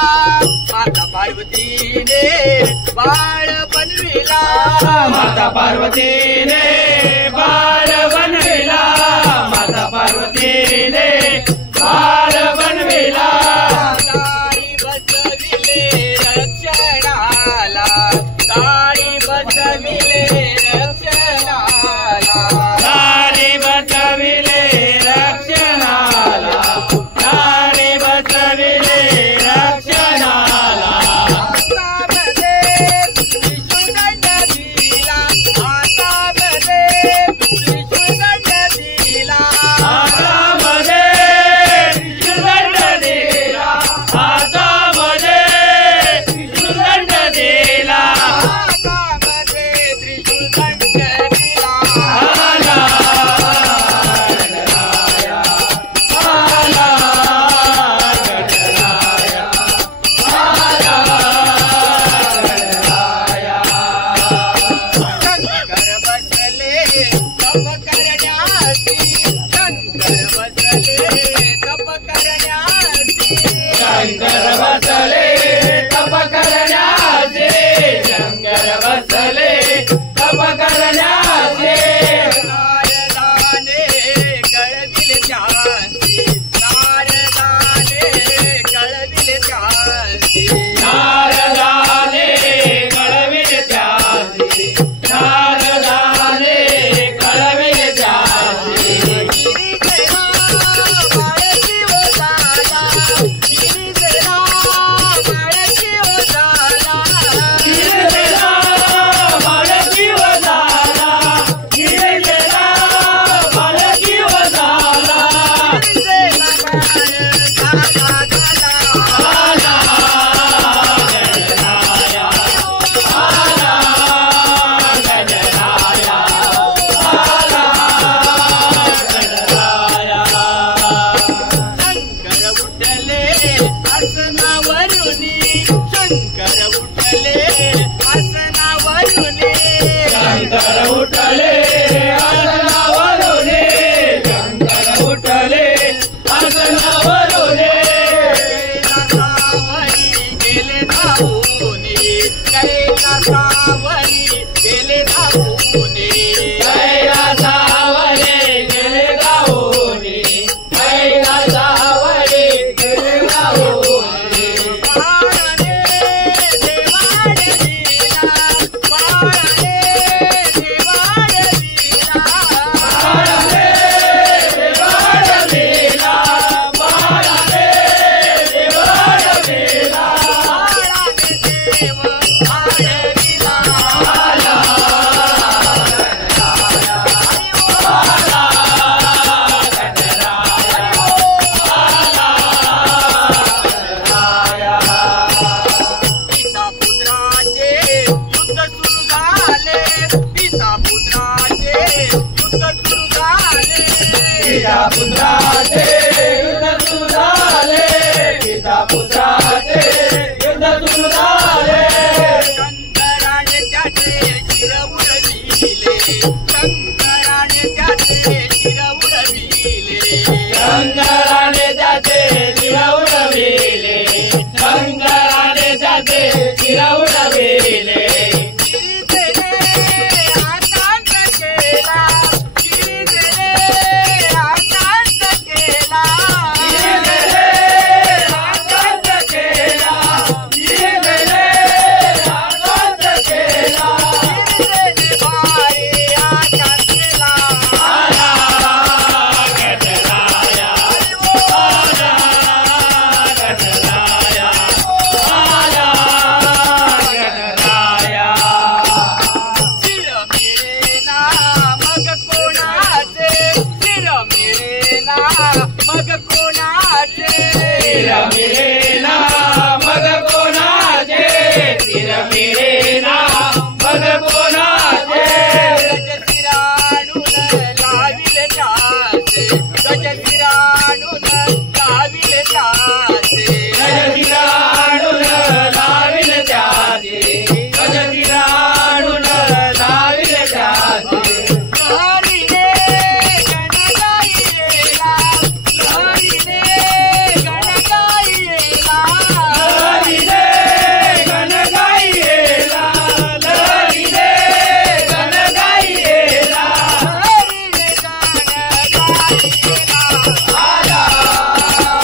माता पार्वतीने बाळ बनविला माता पार्वतीने बाळ बनविला माता पार्वतीने बाळ बनविला ताळी बसविले रक्षणाला ताळी बसविले रक्षणाला ताळी बसविले रक्षणाला ताळी बसविले रक्षणाला शंकर बसले तप करण्याचे शंकर बसले तप करण्याचे नारदाने कळविले त्यासी नारदाने कळविले त्यासी नारदाने कळविले त्यासी नारदाने कळविले त्यासी शंकर उठले आसनावरुने शंकर उठले आसनावरुने गेले धावून कैलासावरी गेले धावून कैलासावरे गेले गावोनी कैलासावरे गेले गावोनी पिता पुत्राचे युद्ध सुरू झाले पिता पुत्राचे युद्ध सुरू झाले शंकराने त्याचे शिर उडविले शंकराने त्याचे शिर उडविले शंकराने त्याचे शिर उडविले शंकराने त्याचे शिर उडविले मग कोणाचे तीर मिळेना मग कोणाचे तीर मिळेना मग कोणाचे गजशिराणून लाविले त्याचे गजशिराणून लाविले त्याचे गजशिराणून लाविले त्याचे गजशिराणून लाविले त्याचे हरिणे गणगाईला वारीला आला